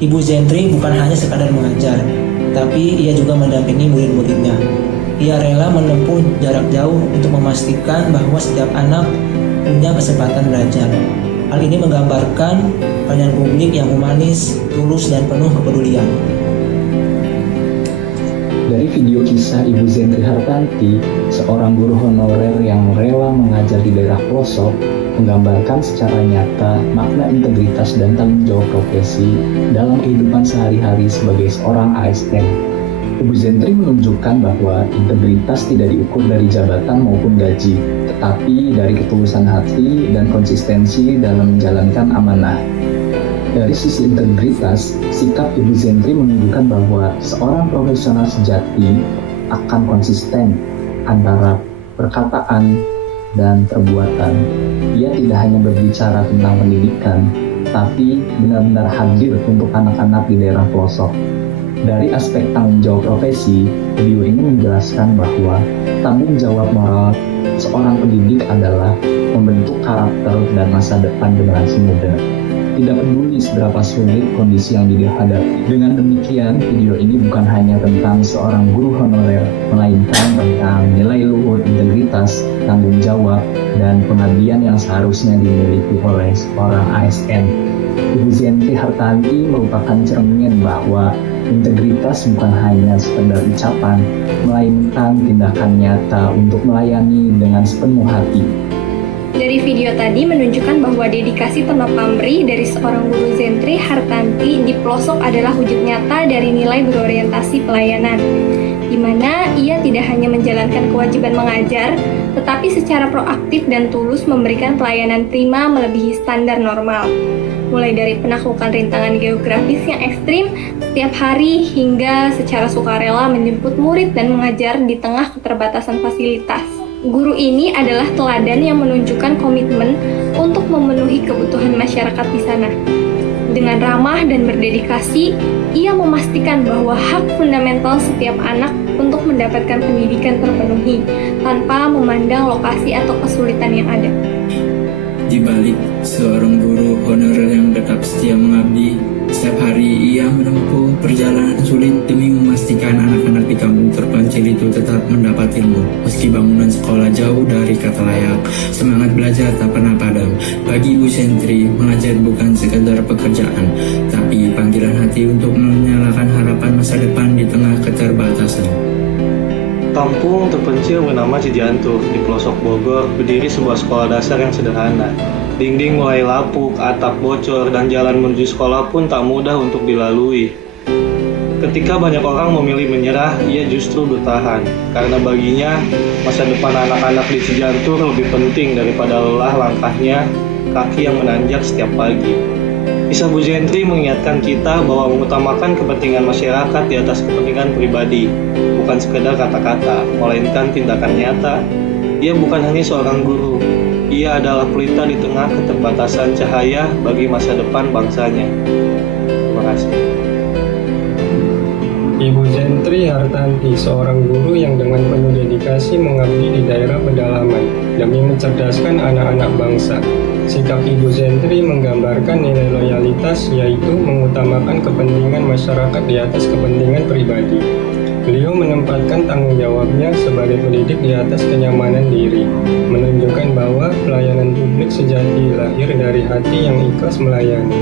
Ibu Zentri bukan hanya sekadar mengajar, tapi ia juga mendampingi murid-muridnya. Ia rela menempuh jarak jauh untuk memastikan bahwa setiap anak punya kesempatan belajar. Hal ini menggambarkan pelayanan publik yang humanis, tulus, dan penuh kepedulian. Dari video kisah Ibu Zentri Hartanti, seorang guru honorer yang rela mengajar di daerah pelosok, menggambarkan secara nyata makna integritas dan tanggung jawab profesi dalam kehidupan sehari-hari sebagai seorang ASN. Ibu Zentri menunjukkan bahwa integritas tidak diukur dari jabatan maupun gaji, tetapi dari ketulusan hati dan konsistensi dalam menjalankan amanah. Dari sisi integritas, sikap Ibu Zentri menunjukkan bahwa seorang profesional sejati akan konsisten antara perkataan dan perbuatan. Ia tidak hanya berbicara tentang pendidikan, tapi benar-benar hadir untuk anak-anak di daerah pelosok. Dari aspek tanggung jawab profesi, beliau ini menjelaskan bahwa tanggung jawab moral seorang pendidik adalah membentuk karakter dan masa depan generasi muda. Tidak peduli seberapa sulit kondisi yang dihadapi. Dengan demikian, video ini bukan hanya tentang seorang guru honorer, melainkan tentang nilai luhur, integritas, tanggung jawab, dan pengabdian yang seharusnya dimiliki oleh seorang ASN. Ibu Zentri Hartanti merupakan cermin bahwa integritas bukan hanya sekedar ucapan, melainkan tindakan nyata untuk melayani dengan sepenuh hati. Dari video tadi menunjukkan bahwa dedikasi tanpa pamrih dari seorang guru Zentri Hartanti di pelosok adalah wujud nyata dari nilai berorientasi pelayanan, di mana ia tidak hanya menjalankan kewajiban mengajar, tetapi secara proaktif dan tulus memberikan pelayanan prima melebihi standar normal. Mulai dari penaklukan rintangan geografis yang ekstrim setiap hari hingga secara sukarela menjemput murid dan mengajar di tengah keterbatasan fasilitas. Guru ini adalah teladan yang menunjukkan komitmen untuk memenuhi kebutuhan masyarakat di sana. Dengan ramah dan berdedikasi, ia memastikan bahwa hak fundamental setiap anak untuk mendapatkan pendidikan terpenuhi tanpa memandang lokasi atau kesulitan yang ada. Di balik seorang guru honorer yang tetap setia mengabdi, setiap hari ia menempuh perjalanan sulit demi memastikan anak-anak di kampung terpencil itu tetap mendapat ilmu. Meski bangunan sekolah jauh dari kata layak, semangat belajar tak pernah padam. Bagi Ibu Zentri, mengajar bukan sekadar pekerjaan, tapi panggilan hati untuk menyalakan harapan masa depan di tengah keterbatasan. Kampung terpencil bernama Cijantung di pelosok Bogor berdiri sebuah sekolah dasar yang sederhana. Dinding mulai lapuk, atap bocor, dan jalan menuju sekolah pun tak mudah untuk dilalui. Ketika banyak orang memilih menyerah, ia justru bertahan. Karena baginya, masa depan anak-anak di Cijantung lebih penting daripada lelah langkahnya, kaki yang menanjak setiap pagi. Kisah Bu Zentri mengingatkan kita bahwa mengutamakan kepentingan masyarakat di atas kepentingan pribadi, bukan sekedar kata-kata, melainkan tindakan nyata. Ia bukan hanya seorang guru, ia adalah pelita di tengah keterbatasan cahaya bagi masa depan bangsanya. Terima kasih. Ibu Zentri Hartanti, seorang guru yang dengan penuh dedikasi mengabdi di daerah pedalaman demi mencerdaskan anak-anak bangsa. Sikap Ibu Zentri menggambarkan nilai loyalitas, yaitu mengutamakan kepentingan masyarakat di atas kepentingan pribadi. Beliau menempatkan tanggung jawabnya sebagai pendidik di atas kenyamanan diri, menunjukkan bahwa pelayanan publik sejati lahir dari hati yang ikhlas melayani.